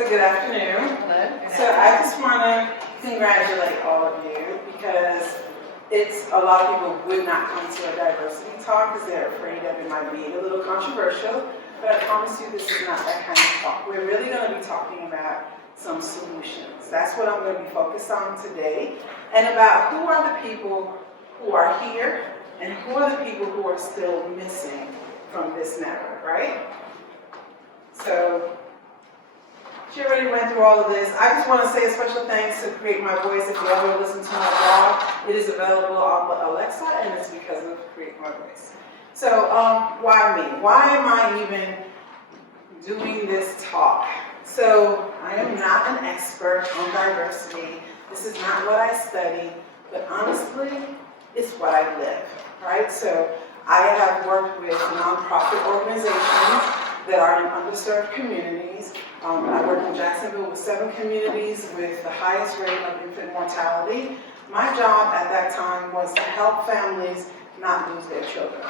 So good afternoon. Hello. So I just want to congratulate all of you because a lot of people would not come to a diversity talk because they're afraid of it might be a little controversial. But I promise you this is not that kind of talk. We're really going to be talking about some solutions. That's what I'm going to be focused on today. And about who are the people who are here and who are the people who are still missing from this network, right? So she already went through all of this. I just want to say a special thanks to Create My Voice. If you ever listen to my blog, it is available on Alexa, and it's because of Create My Voice. So why me? Why am I even doing this talk? So I am not an expert on diversity. This is not what I study, but honestly, it's what I live, right? So I have worked with nonprofit organizations that are in underserved communities. I work in Jacksonville with 7 communities with the highest rate of infant mortality. My job at that time was to help families not lose their children.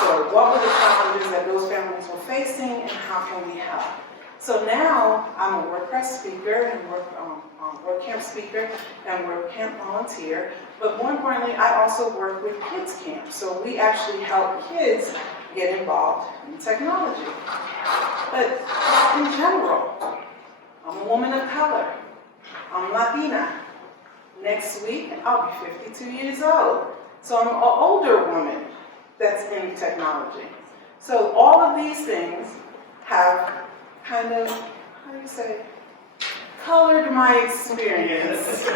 So what were the challenges that those families were facing and how can we help? So now I'm a WordPress speaker and WordCamp speaker and WordCamp volunteer. But more importantly, I also work with KidsCamps. So we actually help kids get involved in technology. But in general, I'm a woman of color. I'm Latina. Next week, I'll be 52 years old. So I'm an older woman that's in technology. So all of these things have kind of, how do you say, colored my experience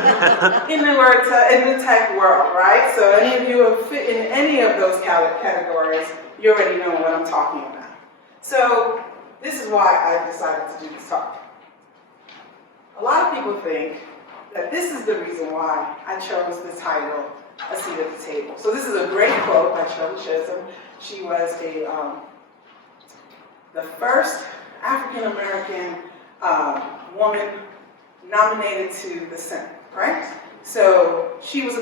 in the tech world, right? So any of you who fit in any of those categories, you already know what I'm talking about. So this is why I decided to do this talk. A lot of people think that this is the reason why I chose the title, A Seat at the Table. So this is a great quote by Shirley Chisholm. She was the first African-American woman nominated to the Senate, right? So she was,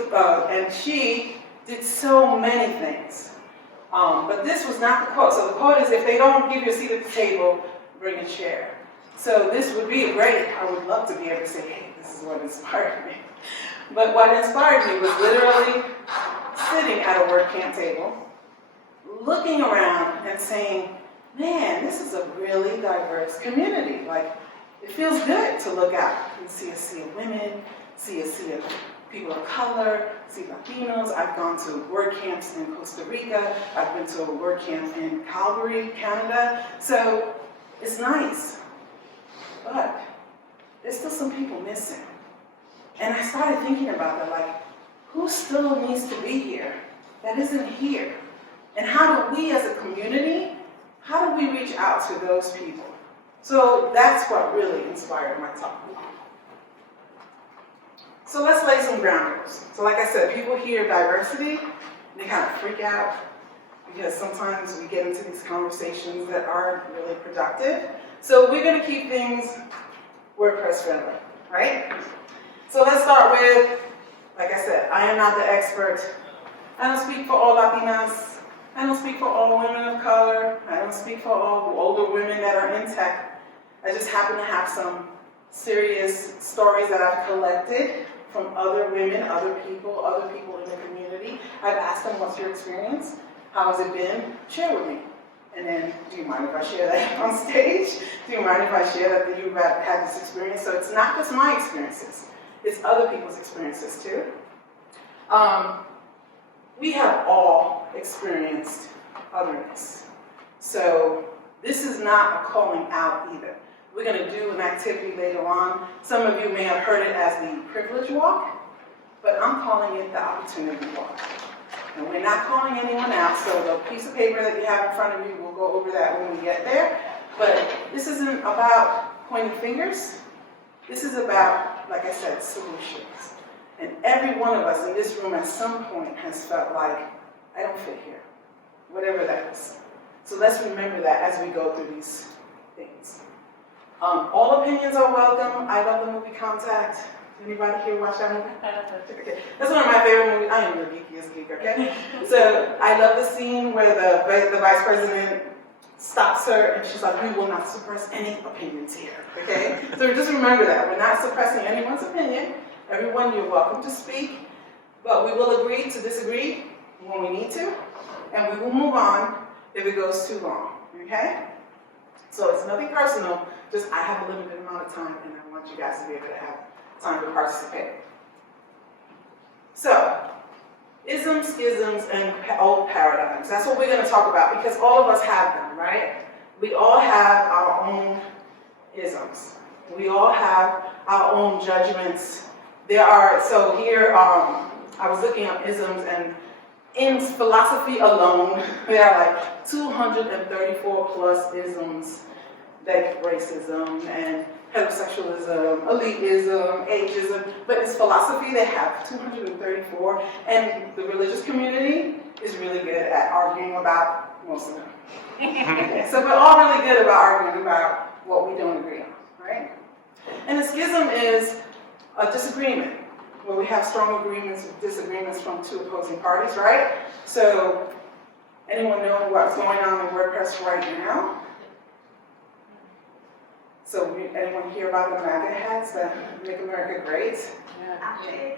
and she did so many things. But this was not the quote. So the quote is, if they don't give you a seat at the table, bring a chair. So this would be I would love to be able to say, hey, this is what inspired me. But what inspired me was literally sitting at a WordCamp table, looking around and saying, man, this is a really diverse community. Like, it feels good to look out and see a sea of women, see a sea of people of color, see Latinos. I've gone to WordCamps in Costa Rica. I've been to a WordCamp in Calgary, Canada. So it's nice, but there's still some people missing. And I started thinking about that, like, who still needs to be here that isn't here? And how do we as a community, how do we reach out to those people? So that's what really inspired my talk. So let's lay some ground rules. So like I said, people hear diversity, they kind of freak out because sometimes we get into these conversations that aren't really productive. So we're going to keep things WordPress friendly, right? So let's start with, like I said, I am not the expert. I don't speak for all Latinas. I don't speak for all women of color. I don't speak for all older women that are in tech. I just happen to have some serious stories that I've collected from other women, other people in the community. I've asked them, what's your experience? How has it been? Share with me. And then, do you mind if I share that on stage? Do you mind if I share that you've had this experience? So it's not just my experiences. It's other people's experiences too. We have all experienced otherness. So this is not a calling out either. We're going to do an activity later on. Some of you may have heard it as the privilege walk, but I'm calling it the opportunity walk. And we're not calling anyone out, so the piece of paper that you have in front of you, we'll go over that when we get there. But this isn't about pointing fingers. This is about, like I said, solutions. And every one of us in this room at some point has felt like, I don't fit here, whatever that is. So let's remember that as we go through these things. All opinions are welcome. I love the movie Contact. Anybody here watch that movie? Okay. That's one of my favorite movies. I am the geekiest geek, okay? So I love the scene where the vice president stops her and she's like, we will not suppress any opinions here, okay? So just remember that. We're not suppressing anyone's opinion. Everyone, you're welcome to speak, but we will agree to disagree when we need to, and we will move on if it goes too long, okay? So it's nothing personal, just I have a limited amount of time and I want you guys to be able to have time to participate. So, isms, schisms, and old paradigms. That's what we're going to talk about because all of us have them, right? We all have our own isms. We all have our own judgments. So here, I was looking up isms, and in philosophy alone, there are like 234 plus isms, like racism and heterosexualism, elitism, ageism, but it's philosophy, they have 234, and the religious community is really good at arguing about most of them. Okay, so we're all really good about arguing about what we don't agree on, right? And a schism is a disagreement, where we have strong agreements and disagreements from two opposing parties, right? So, anyone know what's going on in WordPress right now? So, anyone hear about the MAGA hats that make America great? Yeah.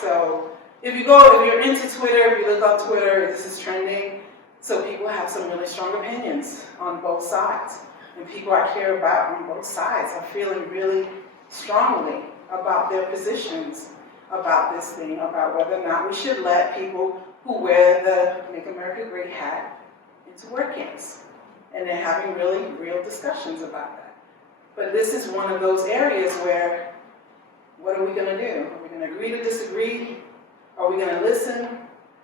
So, if you're into Twitter, if you look on Twitter, this is trending. So people have some really strong opinions on both sides. And people I care about on both sides are feeling really strongly about their positions about this thing, about whether or not we should let people who wear the Make America Great hat into WordCamps. And they're having really real discussions about that. But this is one of those areas where, what are we going to do? Are we going to agree to disagree? Are we going to listen?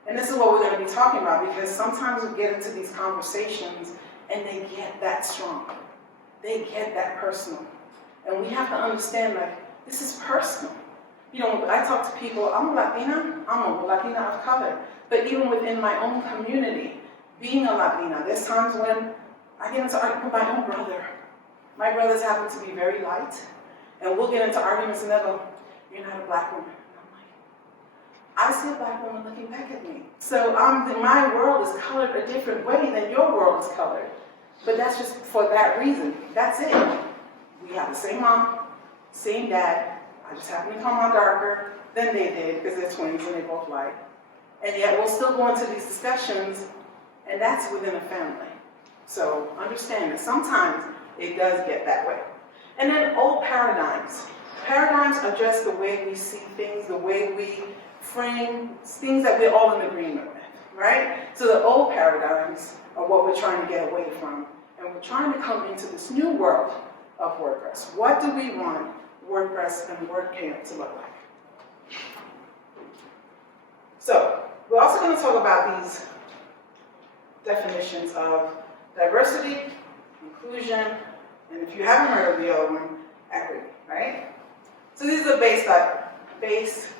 And this is what we're going to be talking about, because sometimes we get into these conversations and they get that strong. They get that personal. And we have to understand, like, this is personal. You know, I talk to people, I'm a Latina of color. But even within my own community, being a Latina, there's times when I get into argument with my own brother. My brothers happen to be very light, and we'll get into arguments and they'll go, you're not a black woman. And I'm like, I see a black woman looking back at me. So my world is colored a different way than your world is colored. But that's just for that reason. That's it. We have the same mom, same dad. I just happen to come on darker than they did because they're twins and they both light. And yet we'll still go into these discussions, and that's within a family. So understand that sometimes it does get that way. And then old paradigms. Paradigms are just the way we see things, the way we frame things that we're all in agreement with, right? So the old paradigms are what we're trying to get away from, and we're trying to come into this new world of WordPress. What do we want WordPress and WordCamp to look like? So, we're also going to talk about these definitions of diversity, inclusion, and if you haven't heard of the other one, equity, right? So these are base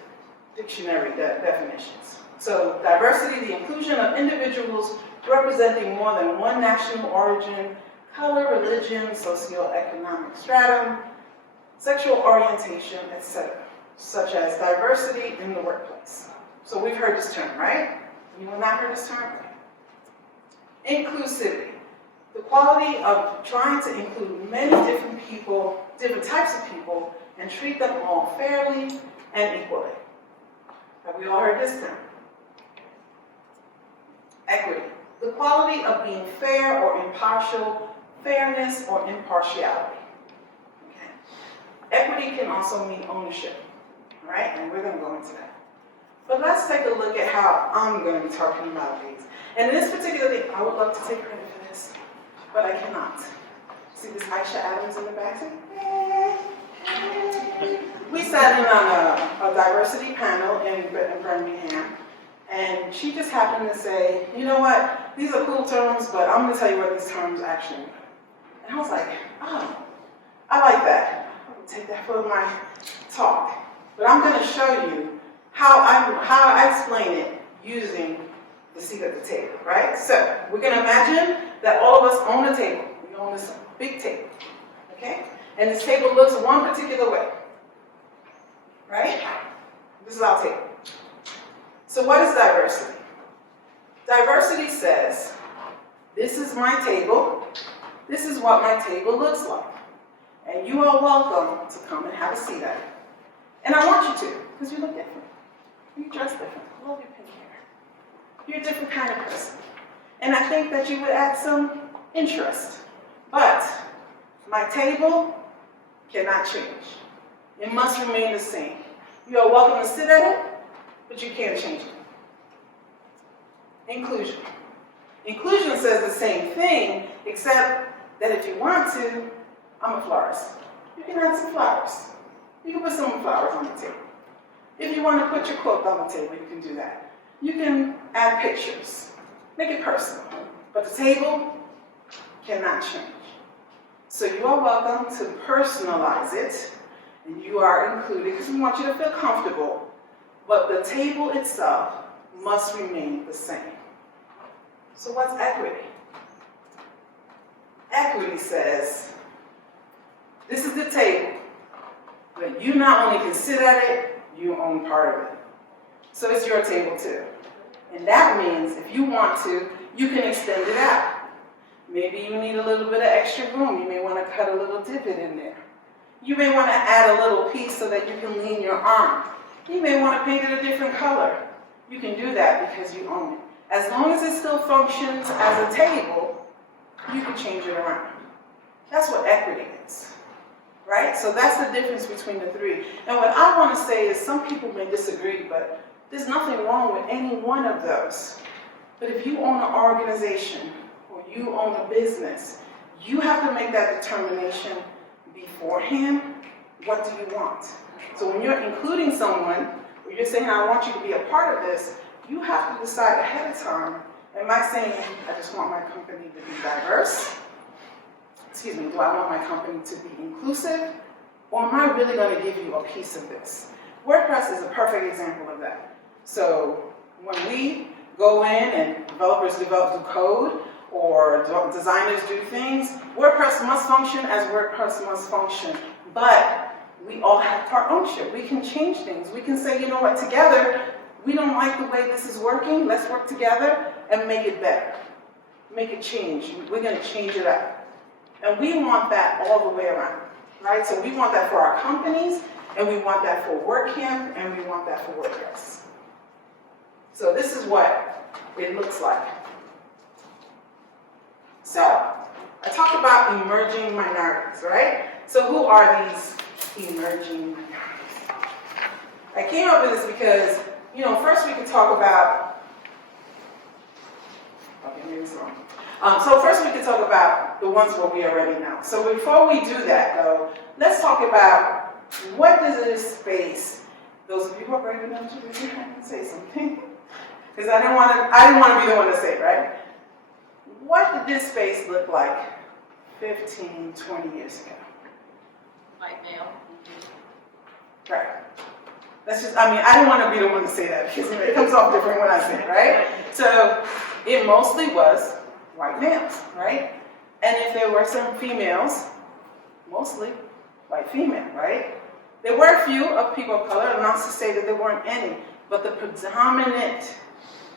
dictionary definitions. So diversity, the inclusion of individuals representing more than one national origin, color, religion, socioeconomic stratum, sexual orientation, etc., such as diversity in the workplace. So we've heard this term, right? Anyone not heard this term? Inclusivity. The quality of trying to include many different people, different types of people, and treat them all fairly and equally. Have we all heard this term? Equity. The quality of being fair or impartial, fairness or impartiality. Okay. Equity can also mean ownership, right? And we're going to go into that. But let's take a look at how I'm going to be talking about these. And in this particular thing, I would love to take credit for this, but I cannot. See this Aisha Adams in the back? We sat in on a diversity panel in Birmingham, and she just happened to say, you know what, these are cool terms, but I'm going to tell you what these terms actually mean. And I was like, oh, I like that. I will take that for my talk. But I'm going to show you how I explain it using the seat at the table, right? So we're going to imagine that all of us own a table. We own this big table, okay? And this table looks one particular way, right? This is our table. So what is diversity? Diversity says, this is my table, this is what my table looks like. And you are welcome to come and have a seat at it. And I want you to, because you look different. You dress different. I love your pink hair. You're a different kind of person. And I think that you would add some interest. But my table cannot change. It must remain the same. You are welcome to sit at it, but you can't change it. Inclusion. Inclusion says the same thing, except that if you want to, I'm a florist. You can add some flowers. You can put some flowers on the table. If you want to put your quilt on the table, you can do that. You can add pictures. Make it personal. But the table cannot change. So you are welcome to personalize it, and you are included because we want you to feel comfortable. But the table itself must remain the same. So what's equity? Equity says, this is the table, but you not only can sit at it, you own part of it. So it's your table too. And that means if you want to, you can extend it out. Maybe you need a little bit of extra room. You may want to cut a little divot in there. You may want to add a little piece so that you can lean your arm. You may want to paint it a different color. You can do that because you own it. As long as it still functions as a table, you can change it around. That's what equity is, right? So that's the difference between the three. And what I want to say is some people may disagree, but there's nothing wrong with any one of those. But if you own an organization or you own a business, you have to make that determination beforehand. What do you want? So when you're including someone, or you're saying, I want you to be a part of this, you have to decide ahead of time. Am I saying, I just want my company to be diverse? Excuse me, do I want my company to be inclusive? Or am I really going to give you a piece of this? WordPress is a perfect example of that. So when we go in and developers develop code, or designers do things, WordPress must function as WordPress must function. But we all have our ownership. We can change things. We can say, you know what, together, we don't like the way this is working. Let's work together and make it better. Make it change. We're going to change it up. And we want that all the way around, right? So we want that for our companies, and we want that for WordCamp, and we want that for WordPress. So this is what it looks like. So I talked about emerging minorities, right? So who are these emerging minorities? I came up with this because, first we could talk about, okay, maybe it's wrong. So first we could talk about the ones where we already know. So before we do that, though, let's talk about what does this space, those of you who are brave enough to raise your hand and say something, because I didn't want to be the one to say it, right? What did this space look like 15, 20 years ago? Like now. Right. I don't want to be the one to say that because it comes off different when I say it, right? So it mostly was white males, right? And if there were some females, mostly white female, right? There were a few of people of color, not to say that there weren't any, but the predominant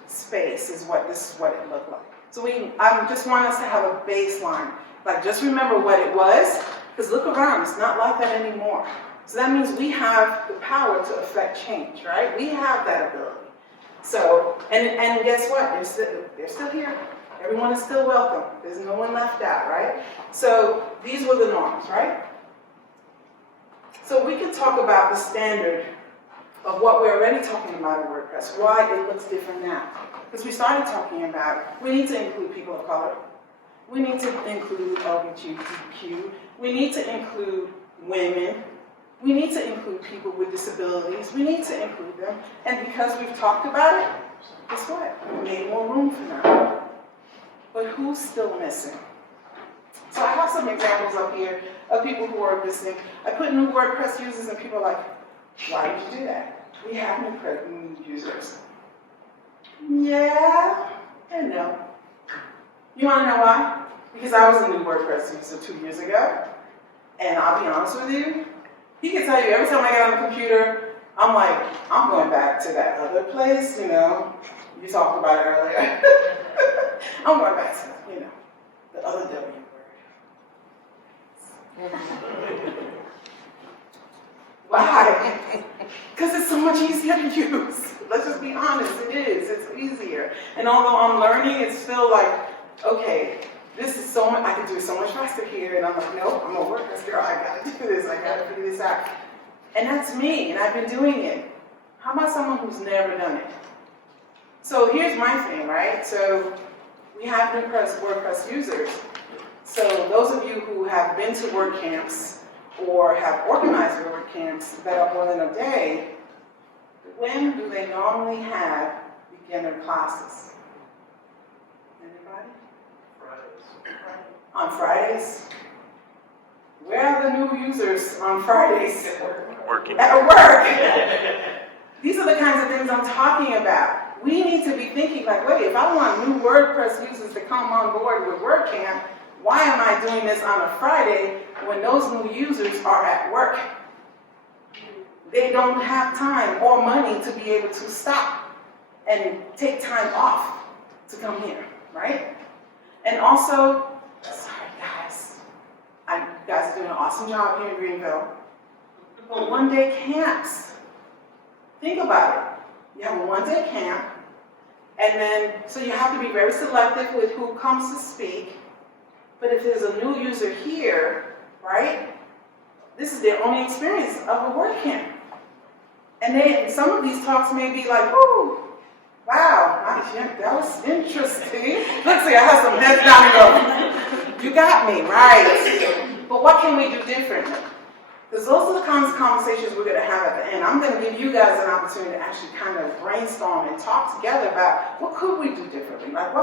space is what it looked like. So I just want us to have a baseline. Like, just remember what it was, because look around, it's not like that anymore. So that means we have the power to affect change, right? We have that ability. So, and guess what? They're still here. Everyone is still welcome. There's no one left out, right? So these were the norms, right? So we can talk about the standard of what we're already talking about in WordPress, why it looks different now. Because we started talking about, we need to include people of color. We need to include LGBTQ. We need to include women. We need to include people with disabilities. We need to include them. And because we've talked about it, guess what? We made more room for them. But who's still missing? So I have some examples up here of people who are missing. I put new WordPress users and people are like, why did you do that? We have new users. Yeah and no. You want to know why? Because I was a new WordPress user 2 years ago. And I'll be honest with you, he can tell you every time I get on the computer, I'm like, I'm going back to that other place, you talked about it earlier. I'm going back to, the other W word. Why? Because it's so much easier to use. Let's just be honest, it is. It's easier. And although I'm learning, it's still like, okay, this is so much, I can do it so much faster here. And I'm like, nope, I'm a WordPress girl. I gotta do this. I gotta figure this out. And that's me, and I've been doing it. How about someone who's never done it? So here's my thing, right? So we have WordPress users. So those of you who have been to WordCamps or have organized WordCamps that are more than a day, when do they normally have beginner classes? Anybody? Fridays. On Fridays? Where are the new users on Fridays? Working. At work. These are the kinds of things I'm talking about. We need to be thinking like, wait, if I want new WordPress users to come on board with WordCamp, why am I doing this on a Friday when those new users are at work? They don't have time or money to be able to stop and take time off to come here, right? And also, sorry guys, you guys are doing an awesome job here in Greenville, but one-day camps. Think about it. You have a one-day camp, and then, so you have to be very selective with who comes to speak. But if there's a new user here, right, this is their only experience of a WordCamp. And some of these talks may be like, ooh, wow, that was interesting. Let's see, I have some heads down and go, you got me, right. But what can we do differently? Because those are the kinds of conversations we're going to have at the end. I'm going to give you guys an opportunity to actually kind of brainstorm and talk together about what could we do differently. Like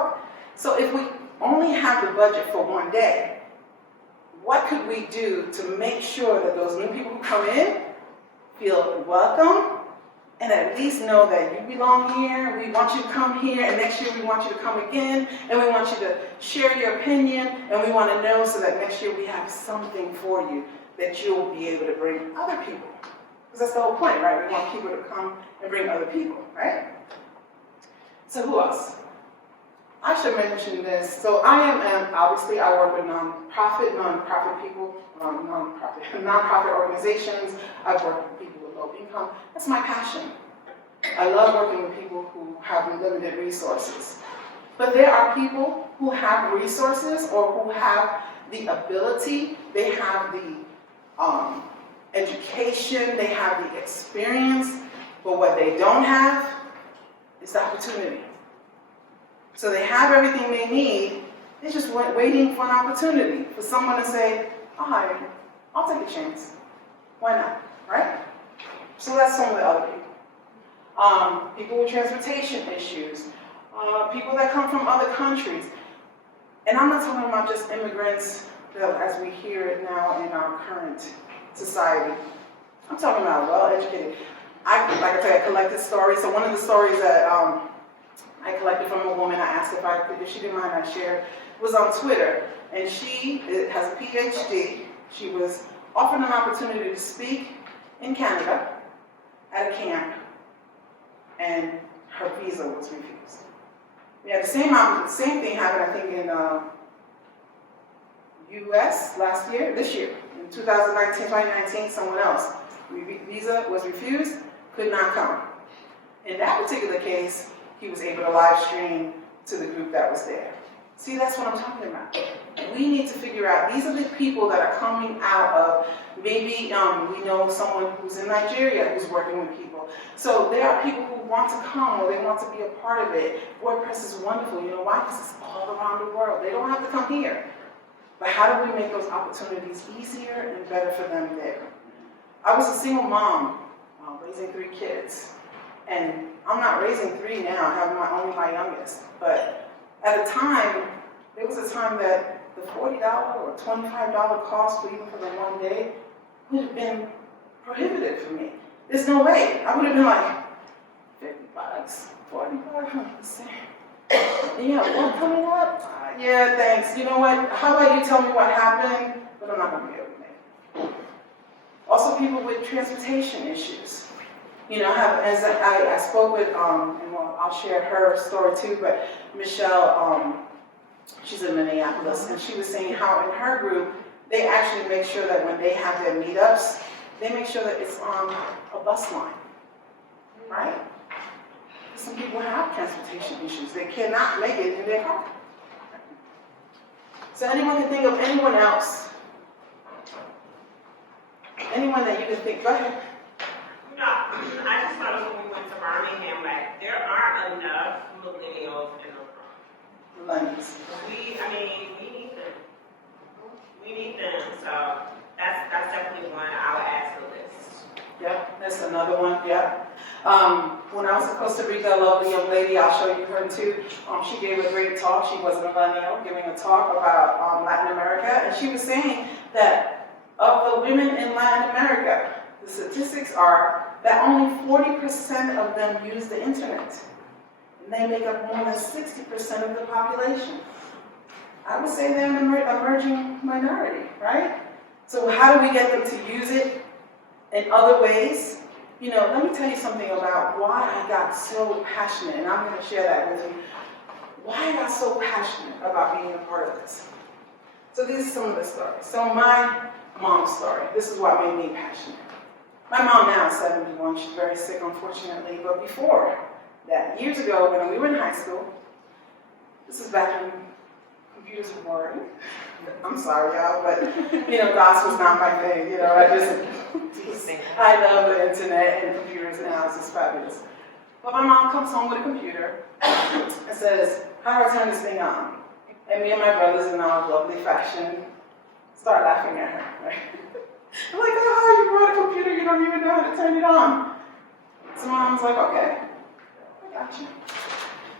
so if we only have the budget for one day, what could we do to make sure that those new people who come in feel welcome and at least know that you belong here, we want you to come here, and next year we want you to come again, and we want you to share your opinion, and we want to know so that next year we have something for you that you'll be able to bring other people. Because that's the whole point, right? We want people to come and bring other people, right? So who else? I should mention this. So I am, obviously I work with nonprofit people, nonprofit organizations. I've worked with people with low income. That's my passion. I love working with people who have limited resources. But there are people who have resources or who have the ability, they have the education, they have the experience, but what they don't have is the opportunity. So they have everything they need, they're just waiting for an opportunity for someone to say, I'll hire you, I'll take a chance. Why not, right? So that's some of the other people. People with transportation issues, people that come from other countries. And I'm not talking about just immigrants as we hear it now in our current society. I'm talking about well-educated. Like I said, I collected stories. So one of the stories that I collected from a woman, I asked if she didn't mind I shared, was on Twitter. And she has a PhD. She was offered an opportunity to speak in Canada at a camp, and her visa was refused. We had the same thing happen, I think, in US this year, in 2019, someone else. Visa was refused, could not come. In that particular case, he was able to live stream to the group that was there. See, that's what I'm talking about. We need to figure out, these are the people that are coming out of, maybe we know someone who's in Nigeria who's working with people. So there are people who want to come or they want to be a part of it. WordPress is wonderful. You know why? Because it's all around the world. They don't have to come here. But how do we make those opportunities easier and better for them there? I was a single mom, raising 3 kids. And I'm not raising 3 now, I have only my youngest. But at a time, there was a time that the $40 or $25 cost even for the one day would have been prohibitive for me. There's no way. I would have been like, $50, $40, yeah, what coming up? Yeah, thanks. You know what? How about you tell me what happened? But I'm not going to be able to make it. Also, people with transportation issues. You know, as I spoke with, and I'll share her story too, but Michelle, she's in Minneapolis, and she was saying how in her group, they actually make sure that when they have their meetups, they make sure that it's on a bus line, right? Some people have transportation issues. They cannot make it in their car. So anyone can think of anyone else? Anyone that you can think, go ahead. No, I just noticed when we went to Birmingham, like, there aren't enough millennials in the front. Millennials. We need them. We need them, so that's definitely one I would add to the list. Yep, that's another one, yep. When I was in Costa Rica, a lovely young lady, I'll show you her too. She gave a great talk. She was a millennial giving a talk about Latin America, and she was saying that of the women in Latin America, the statistics are that only 40% of them use the internet. And they make up more than 60% of the population. I would say they're an emerging minority, right? So how do we get them to use it in other ways? You know, let me tell you something about why I got so passionate, and I'm going to share that with you. Why I got so passionate about being a part of this. So these are some of the stories. So my mom's story, this is what made me passionate. My mom now is 71, she's very sick unfortunately, but before that, years ago when we were in high school, this is back when computers were boring. I'm sorry y'all, but you know, DOS was not my thing, you know, I love the internet and computers now, it's just fabulous. But my mom comes home with a computer and says, how do I turn this thing on? And me and my brothers in our lovely fashion start laughing at her, right? I'm like, oh, you brought a computer, you don't even know how to turn it on. So mom's like, okay, I got you.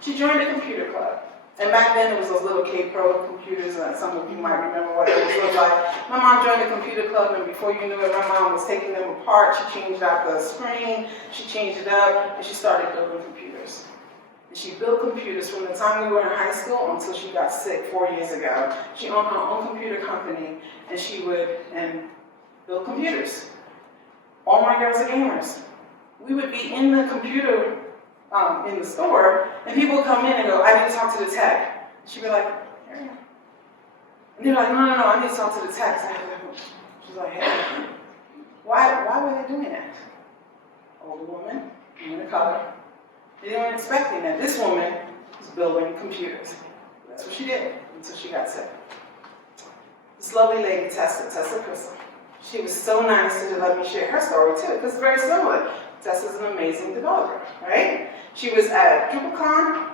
She joined the computer club. And back then it was those little K-Pro computers, and some of you might remember what those looked like. My mom joined the computer club, and before you knew it, my mom was taking them apart. She changed out the screen, she changed it up, and she started building computers. And she built computers from the time we were in high school until she got sick 4 years ago. She owned her own computer company, and she would build computers. All my girls are gamers. We would be in the computer in the store, and people would come in and go, I need to talk to the tech. She'd be like, here you go. And they're like, no, I need to talk to the tech. She's like, hey, why were they doing that? Older woman, woman of color. They weren't expecting that. This woman was building computers. That's what she did until she got sick. This lovely lady, Tessa Crystal. She was so nice to let me share her story too, because it's very similar. Tessa's an amazing developer, right? She was at DrupalCon,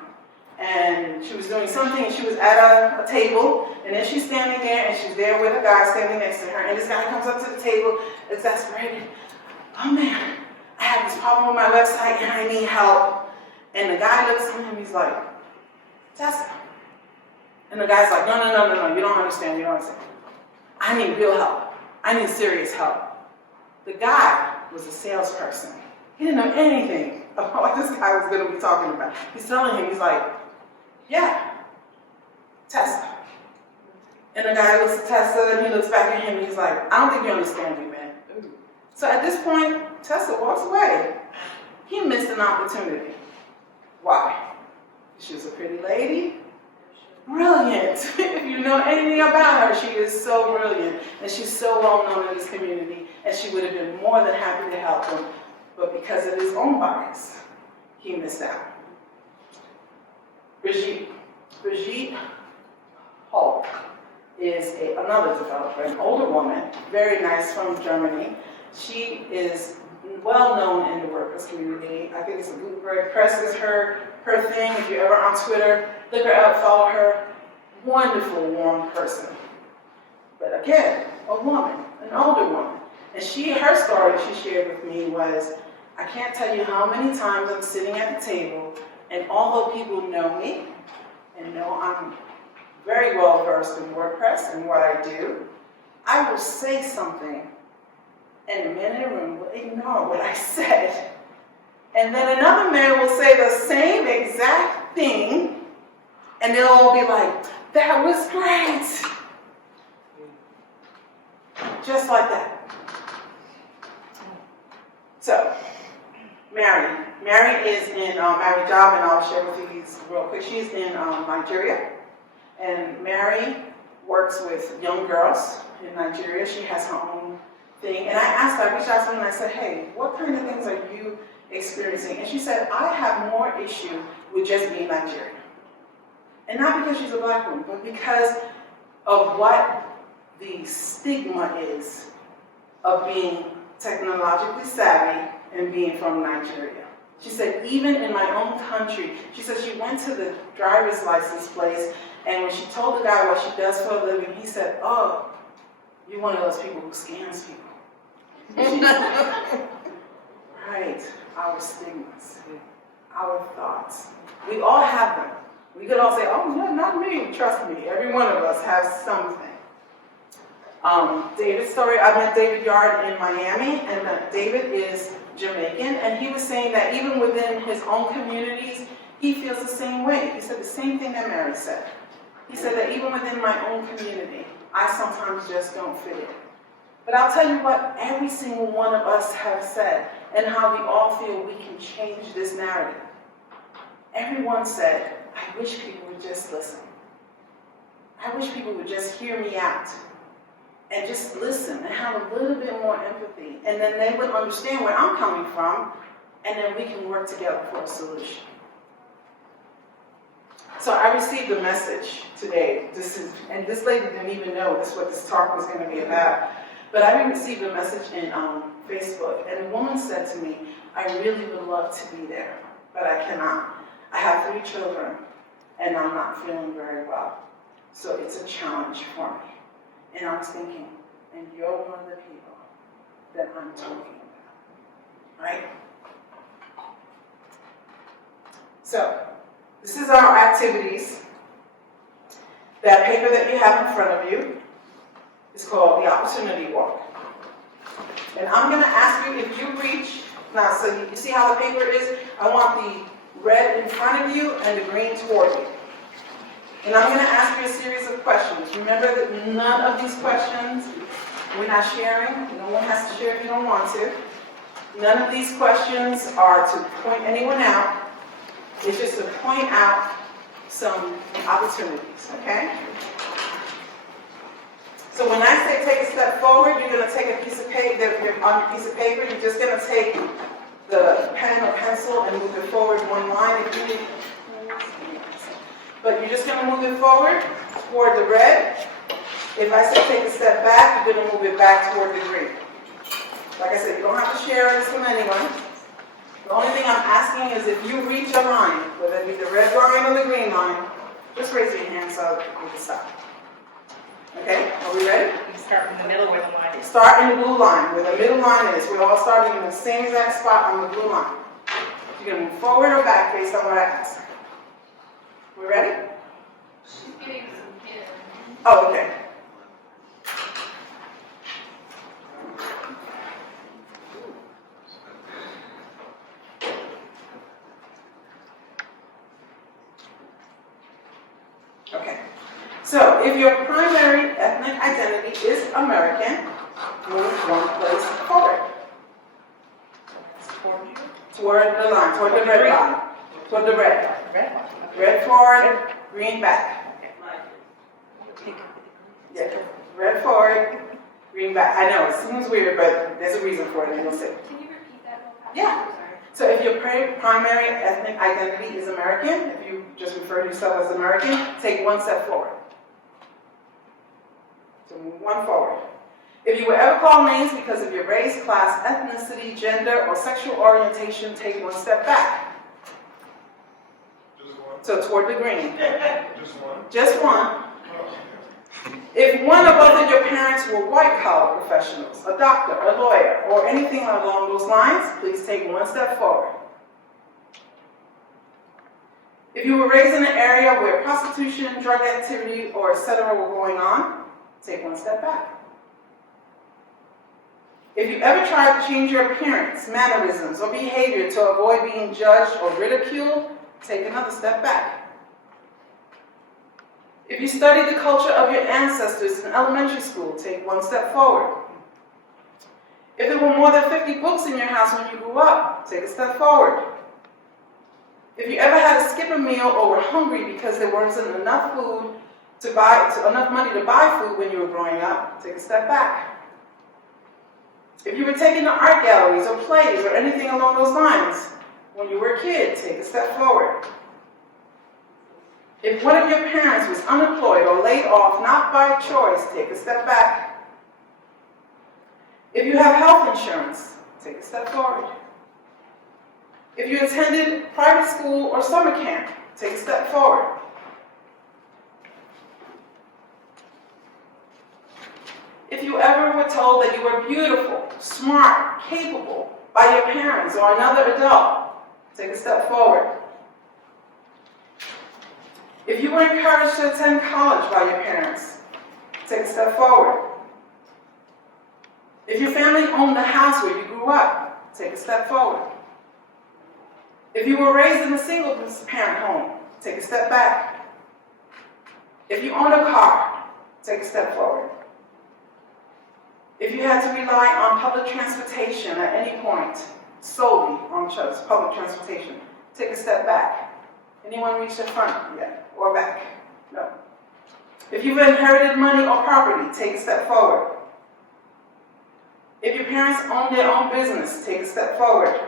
and she was doing something, and she was at a table, and then she's standing there, and she's there with a guy standing next to her, and this guy comes up to the table, exasperated. Oh man, I have this problem with my website, and I need help. And the guy looks at him, he's like, Tessa. And the guy's like, no, you don't understand, I need real help. I need serious help. The guy was a salesperson. He didn't know anything about what this guy was going to be talking about. He's telling him, he's like, yeah, Tessa. And the guy looks at Tessa, and he looks back at him, and he's like, I don't think you understand me, man. So at this point, Tessa walks away. He missed an opportunity. Why? She was a pretty lady. Brilliant. If you know anything about her, she is so brilliant, and she's so well known in this community, and she would have been more than happy to help him, but because of his own bias, he missed out. Brigitte Hulk is another developer, an older woman, very nice, from Germany. She is well known in the WordPress community. I think it's a WordPress is her thing. If you're ever on Twitter, look her up, follow her. Wonderful, warm person. But again, a woman, an older woman. And her story she shared with me was, I can't tell you how many times I'm sitting at the table, and although people know me and know I'm very well versed in WordPress and what I do, I will say something, and the man in the room will ignore what I said. And then another man will say the same exact thing, and they'll all be like, that was great. Just like that. So, Mary is in Mary Job, and I'll share with you these real quick. She's in Nigeria, and Mary works with young girls. in Nigeria. She has her own thing. And I asked her, I reached out to her and I said, hey, what kind of things are you experiencing? And she said, I have more issue with just being Nigerian. And not because she's a black woman, but because of what the stigma is of being technologically savvy and being from Nigeria. She said, even in my own country, she said she went to the driver's license place, and when she told the guy what she does for a living, he said, oh, you're one of those people who scams people. Right, our stigmas, our thoughts. We all have them. We could all say, oh, no, not me, trust me. Every one of us has something. David's story, I met David Yard in Miami, and David is Jamaican, and he was saying that even within his own communities, he feels the same way. He said the same thing that Mary said. He said that even within my own community, I sometimes just don't fit in. But I'll tell you what every single one of us have said, and how we all feel we can change this narrative. Everyone said, I wish people would just listen. I wish people would just hear me out. And just listen and have a little bit more empathy. And then they would understand where I'm coming from, and then we can work together for a solution. So I received a message today. And this lady didn't even know this what this talk was going to be about. But I received a message in Facebook, and a woman said to me, I really would love to be there, but I cannot. I have 3 children, and I'm not feeling very well. So it's a challenge for me. And I was thinking, and you're one of the people that I'm talking about, right? So, this is our activities. That paper that you have in front of you is called the Opportunity Walk. And I'm going to ask you if you reach, now so you see how the paper is? I want the red in front of you and the green toward you. And I'm going to ask you a series of questions. Remember that none of these questions, we're not sharing. No one has to share if you don't want to. None of these questions are to point anyone out. It's just to point out some opportunities, okay? So when I say take a step forward, you're going to take a piece of paper, on a piece of paper, you're just going to take the pen or pencil and move it forward one line. But you're just going to move it forward toward the red. If I say take a step back, you're going to move it back toward the green. Like I said, you don't have to share this with anyone. The only thing I'm asking is if you reach a line, whether it be the red line or the green line, just raise your hand so we can stop. Okay, are we ready? You start in the middle where the line is. Start in the blue line, where the middle line is. We're all starting in the same exact spot on the blue line. You're going to move forward or back based on what I ask. We ready? She's getting some kids. Oh, okay. Okay. So, if your primary ethnic identity is American, move one place forward. Toward the line, toward the red line. Toward the red. Red one. Red forward, green back. Yeah, red forward, green back. I know, it seems weird, but there's a reason for it, and you'll see. Can you repeat that? Yeah. So if your primary ethnic identity is American, if you just refer to yourself as American, take one step forward. So move one forward. If you were ever called names because of your race, class, ethnicity, gender, or sexual orientation, take one step back. So toward the green. Just one? Just one. If one or both of your parents were white-collar professionals, a doctor, a lawyer, or anything along those lines, please take one step forward. If you were raised in an area where prostitution, drug activity, or etc. were going on, take one step back. If you ever tried to change your appearance, mannerisms, or behavior to avoid being judged or ridiculed, take another step back. If you studied the culture of your ancestors in elementary school, take one step forward. If there were more than 50 books in your house when you grew up, take a step forward. If you ever had to skip a meal or were hungry because there wasn't enough food enough money to buy food when you were growing up, take a step back. If you were taking to art galleries or plays or anything along those lines when you were a kid, take a step forward. If one of your parents was unemployed or laid off, not by choice, take a step back. If you have health insurance, take a step forward. If you attended private school or summer camp, take a step forward. If you ever were told that you were beautiful, smart, capable by your parents or another adult, take a step forward. If you were encouraged to attend college by your parents, take a step forward. If your family owned the house where you grew up, take a step forward. If you were raised in a single parent home, take a step back. If you own a car, take a step forward. If you had to rely on public transportation at any point, solely on public transportation, take a step back. Anyone reach the front yet? Or back? No. If you've inherited money or property, take a step forward. If your parents own their own business, take a step forward.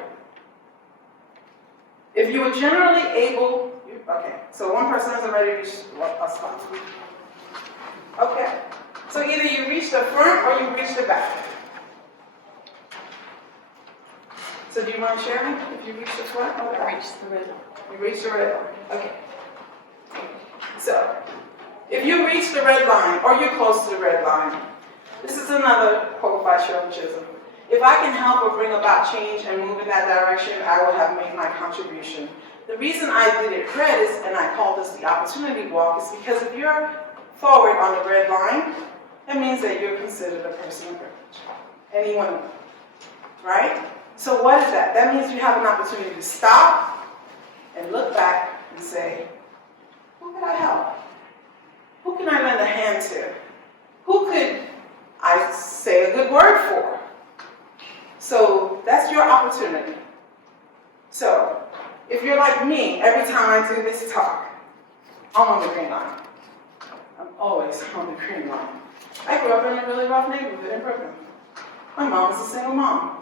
If you were generally able, okay, so one person has already reached a spot. Okay, so either you reach the front or you reach the back. So do you mind sharing if you reach the front? Okay. I reached the middle. You reached the red line. Okay. So, if you reach the red line or you're close to the red line, this is another quote by Shirley Chisholm. If I can help or bring about change and move in that direction, I will have made my contribution. The reason I did it red is, and I call this the opportunity walk, is because if you're forward on the red line, that means that you're considered a person of privilege. Anyone, right? So what is that? That means you have an opportunity to stop and look back and say, who can I help? Who can I lend a hand to? Who could I say a good word for? So that's your opportunity. So if you're like me, every time I do this talk, I'm on the green line. I'm always on the green line. I grew up in a really rough neighborhood in Brooklyn. My mom was a single mom.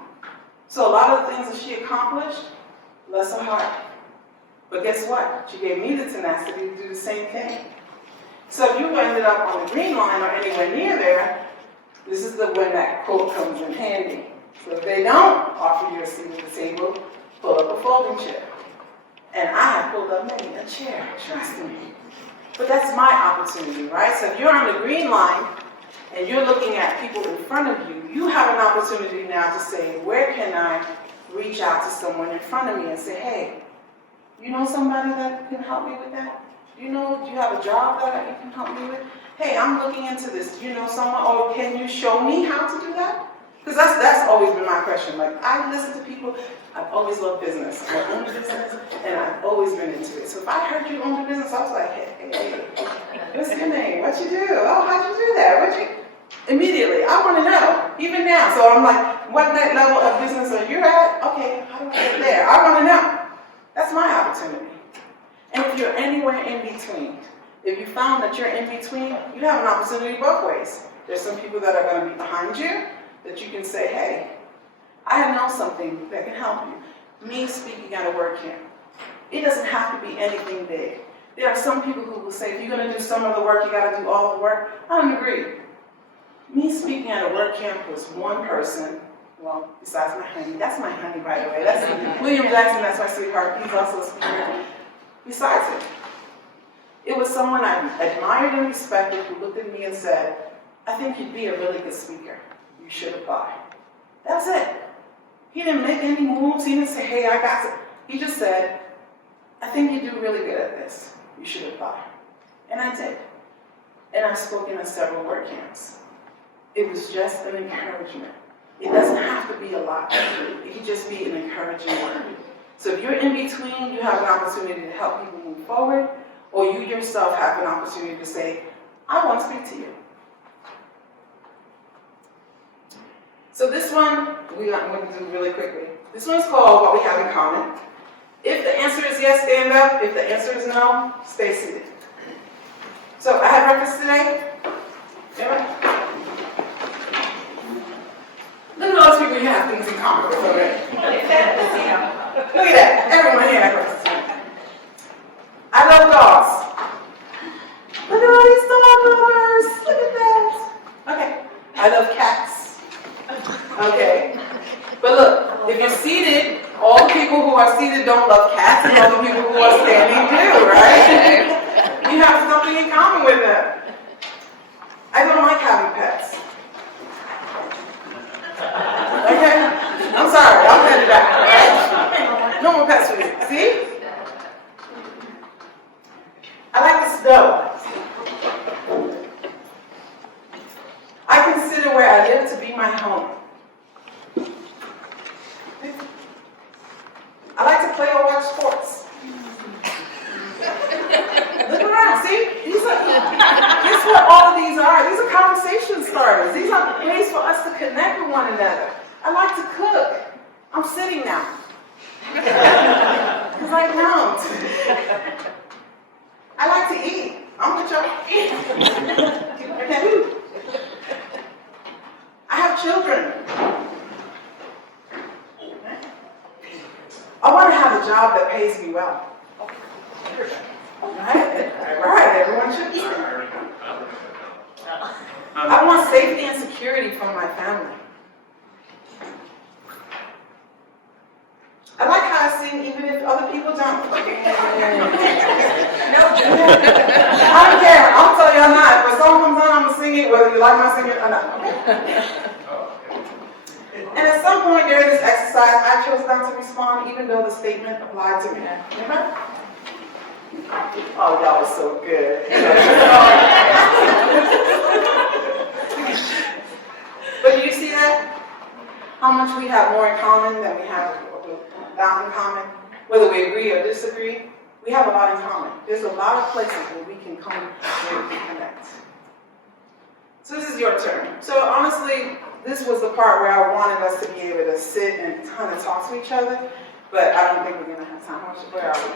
So a lot of the things that she accomplished, bless her heart. But guess what? She gave me the tenacity to do the same thing. So if you ended up on the green line or anywhere near there, this is when that quote comes in handy. So if they don't offer you a seat at the table, pull up a folding chair. And I have pulled up many a chair, trust me. But that's my opportunity, right? So if you're on the green line and you're looking at people in front of you, you have an opportunity now to say, where can I reach out to someone in front of me and say, hey, you know somebody that can help me with that? Do you have a job that you can help me with? Hey, I'm looking into this. Do you know someone? Or can you show me how to do that? Because that's always been my question. Like, I listen to people. I've always loved business. I own a business, and I've always been into it. So if I heard you own a business, I was like, hey, what's your name? What you do? Oh, how'd you do that? Immediately, I want to know, even now. So I'm like, what level of business are you at? Okay, how do I get there? I want to know. That's my opportunity. And if you're anywhere in between, if you found that you're in between, you have an opportunity both ways. There's some people that are going to be behind you that you can say, hey, I know something that can help you. Me speaking at a WordCamp. It doesn't have to be anything big. There are some people who will say, if you're going to do some of the work, you got to do all the work. I don't agree. Me speaking at a WordCamp was one person, well, besides my honey. That's my honey, by the way. That's William Jackson, that's my sweetheart. He's also a speaker. Besides it was someone I admired and respected who looked at me and said, I think you'd be a really good speaker. You should apply. That's it. He didn't make any moves. He didn't say, hey, I got it. He just said, I think you do really good at this. You should apply. And I did. And I've spoken at several WordCamps. It was just an encouragement. It doesn't have to be a lot. It can just be an encouraging word. So if you're in between, you have an opportunity to help people move forward, or you yourself have an opportunity to say, I want to speak to you. So this one, I'm going to do really quickly. This one's called What We Have in Common. If the answer is yes, stand up. If the answer is no, stay seated. So I had breakfast today. Yeah. Look at all those people you have things in common with already. Look at that. Everyone here had breakfast today. I love dogs. Look at all these dog lovers. Look at that. Okay. I love cats. Okay. But look, if you're seated, all the people who are seated don't love cats, and all the people who are standing do, right? You have something in common with them. I don't like having pets. Okay? I'm sorry, I'll send it back. Right? No more pets for me. See? I like the snow. I consider where I live to be my home. I like to play or watch sports. Look around, see? Guess what all of these are? These are conversation starters. These are ways for us to connect with one another. I like to cook. I'm sitting now. Because I don't. I like to eat. I'm with y'all. Okay. I have children. I want to have a job that pays me well. Right, everyone should eat. I want safety and security from my family. I like how I sing even if other people don't. No, I don't care. I'll tell y'all not. If a song comes on, I'm going to sing it whether you like my singing or not. Okay? And at some point during this exercise, I chose not to respond even though the statement applied to me. Remember? Oh, y'all are so good. But do you see that? How much we have more in common than we have not in common? Whether we agree or disagree, we have a lot in common. There's a lot of places where we can come and connect. So this is your turn. So honestly, this was the part where I wanted us to be able to sit and kind of talk to each other, but I don't think we're going to have time. Where are we?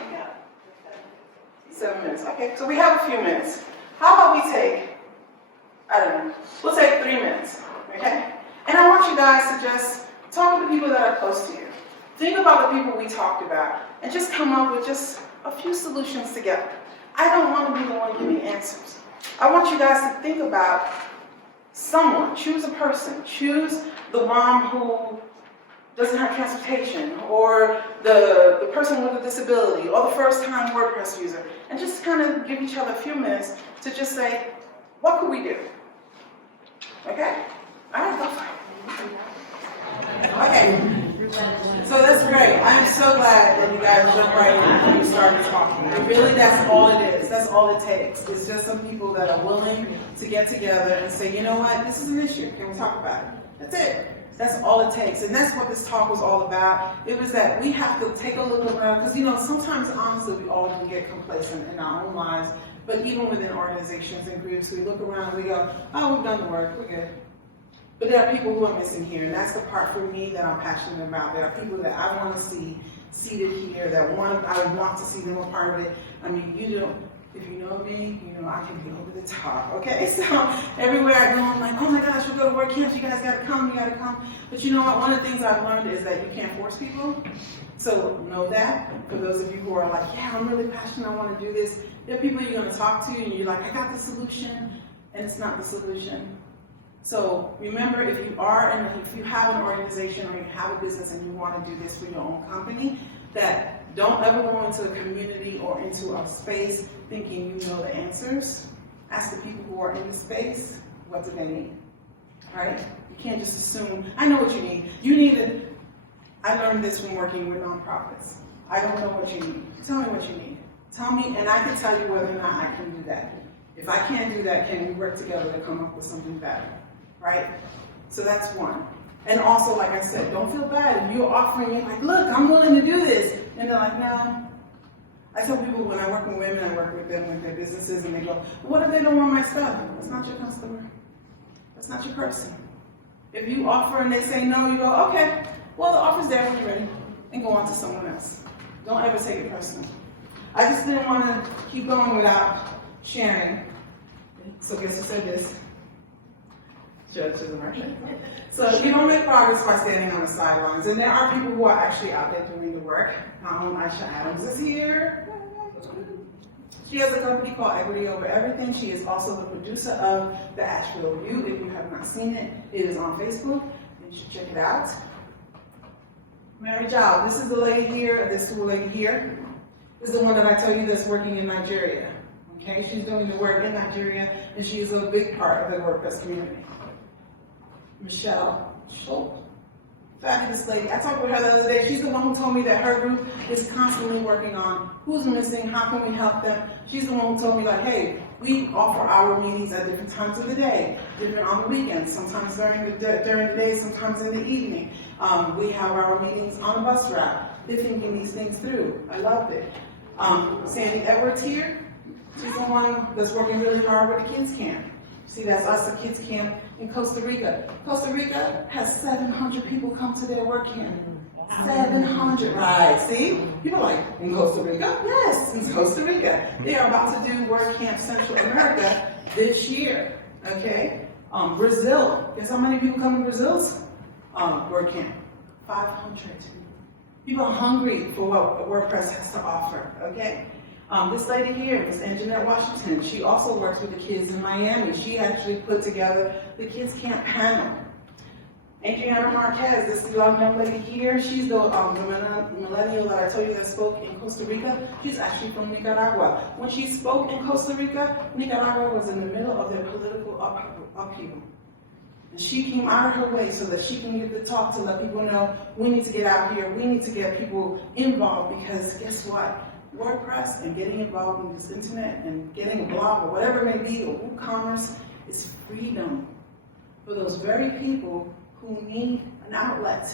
7 minutes. Okay, so we have a few minutes. How about we take, I don't know, we'll take 3 minutes, okay? And I want you guys to just talk to the people that are close to you. Think about the people we talked about and just come up with just a few solutions together. I don't want to be the one giving answers. I want you guys to think about someone. Choose a person. Choose the mom who doesn't have transportation, or the person with a disability, or the first-time WordPress user, and just kind of give each other a few minutes to just say, what could we do? Okay? All right, go for it. Okay. So that's great. I am so glad that you guys jumped right in and you started talking. And really, that's all it is. That's all it takes. It's just some people that are willing to get together and say, you know what, this is an issue. Can we talk about it? That's it. That's all it takes. And that's what this talk was all about. It was that we have to take a look around, because, you know, sometimes, honestly, we all can get complacent in our own lives. But even within organizations and groups, we look around and we go, oh, we've done the work. We're good. But there are people who are missing here, and that's the part for me that I'm passionate about. There are people that I want to see seated here, that I want to see them a part of it. I mean, you know, if you know me, you know I can be over the top, okay? So everywhere I go, I'm like, oh my gosh, we go to WordCamps, you guys gotta come, you gotta come. But you know what, one of the things I've learned is that you can't force people. So know that, for those of you who are like, yeah, I'm really passionate, I wanna do this. There are people you're gonna talk to, and you're like, I got the solution, and it's not the solution. So remember, if you have an organization or you have a business and you want to do this for your own company, that don't ever go into a community or into a space thinking you know the answers. Ask the people who are in the space, what do they need, right? You can't just assume, I know what you need. I learned this from working with nonprofits. I don't know what you need. Tell me what you need. Tell me, and I can tell you whether or not I can do that. If I can't do that, can we work together to come up with something better? Right? So that's one. And also, like I said, don't feel bad. If you're offering it, like, look, I'm willing to do this. And they're like, no. I tell people when I work with women, I work with them with their businesses, and they go, what if they don't want my stuff? That's not your customer. That's not your person. If you offer and they say no, you go, okay, well, the offer's there when you're ready, and go on to someone else. Don't ever take it personal. I just didn't want to keep going without sharing So guess who said this? Judge to the right. So you don't make progress by standing on the sidelines. And there are people who are actually out there doing the work. Aisha Adams is here. She has a company called Equity Over Everything. She is also the producer of the Asheville View. If you have not seen it, it is on Facebook, and you should check it out. Mary Giles, this is the lady here, this is the lady here. This is the one that I tell you that's working in Nigeria. Okay, she's doing the work in Nigeria, and she is a big part of the WordPress community. Michelle Schultz, fabulous lady. I talked with her the other day. She's the one who told me that her group is constantly working on who's missing, how can we help them. She's the one who told me, like, hey, we offer our meetings at different times of the day, different on the weekends, sometimes during the day, sometimes in the evening. We have our meetings on a bus route. They're thinking these things through. I loved it. Sandy Edwards here. She's the one that's working really hard with the KidsCamp. See, that's us, the KidsCamp in Costa Rica. Costa Rica has 700 people come to their WordCamp. 700, right? See? People are like, in Costa Rica? Yes, in Costa Rica. They are about to do WordCamp Central America this year, okay? Brazil. Guess how many people come to Brazil's WordCamp? 500. People are hungry for what WordPress has to offer, okay? This lady here, Miss Anjanette Washington, she also works with the kids in Miami. She actually put together the KidsCamp panel. Adriana Marquez, this young lady here, she's the millennial that I told you that spoke in Costa Rica. She's actually from Nicaragua. When she spoke in Costa Rica, Nicaragua was in the middle of their political upheaval. And she came out of her way so that she can get to talk to let people know we need to get out here, we need to get people involved, because guess what? WordPress and getting involved in this internet and getting a blog or whatever it may be, or WooCommerce, is freedom for those very people who need an outlet.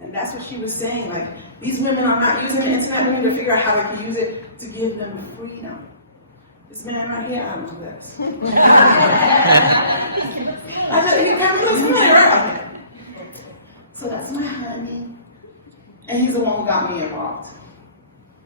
And that's what she was saying, like, these women are not using the internet, we need to figure out how they can use it to give them freedom. This man right here, I don't do this. I know, you kind of looks familiar, right? So that's my honey. And he's the one who got me involved.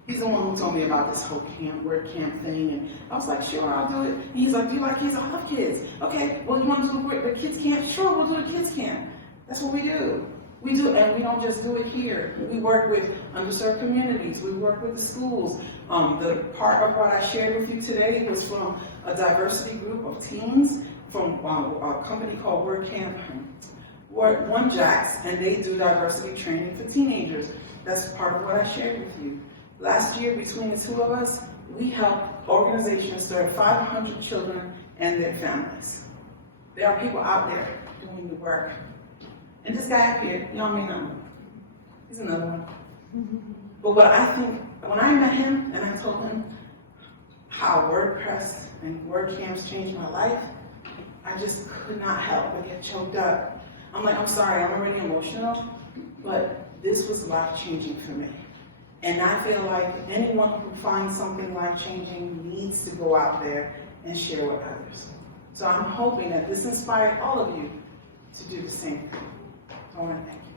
He's the one who told me about this whole WordCamp thing, and I was like, sure, I'll do it. And he's like, do you like kids? I love kids. Okay, well, you want to do the KidsCamp? Sure, we'll do the KidsCamp. That's what we do. We do, and we don't just do it here. We work with underserved communities. We work with the schools. The part of what I shared with you today was from a diversity group of teens from a company called WordCamp, One Jacks, and they do diversity training for teenagers. That's part of what I shared with you. Last year, between the two of us, we helped organizations serve 500 children and their families. There are people out there doing the work. And this guy up here, y'all may know him. He's another one. But what I think, when I met him and I told him how WordPress and WordCamps changed my life, I just could not help but get choked up. I'm like, I'm sorry, I'm already emotional, but this was life-changing for me. And I feel like anyone who finds something life-changing needs to go out there and share with others. So I'm hoping that this inspired all of you to do the same thing. I want to thank you.